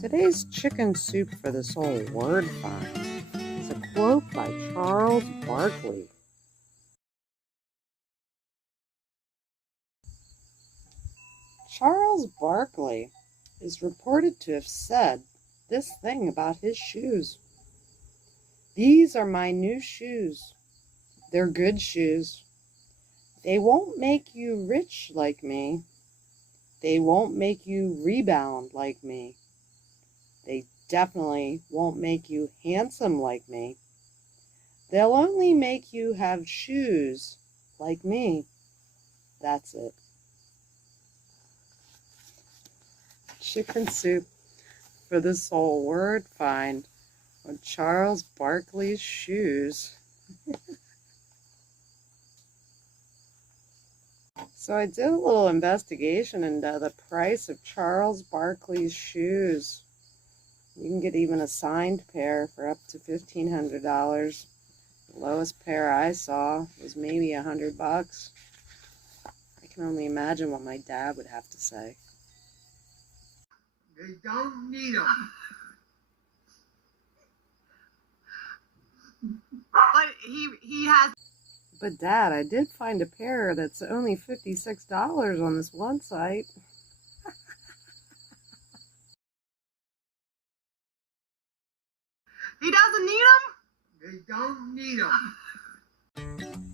Today's chicken soup for the soul word find is a quote by Charles Barkley. Charles Barkley is reported to have said this thing about his shoes. "These are my new shoes. They're good shoes. They won't make you rich like me. They won't make you rebound like me. They definitely won't make you handsome like me. They'll only make you have shoes like me. That's it." Chicken soup for the soul word find on Charles Barkley's shoes. So I did a little investigation into the price of Charles Barkley's shoes. You can get even a signed pair for up to $1,500. The lowest pair I saw was maybe $100. I can only imagine what my dad would have to say. They don't need them. But he has. But Dad, I did find a pair that's only $56 on this one site. He doesn't need them? They don't need them.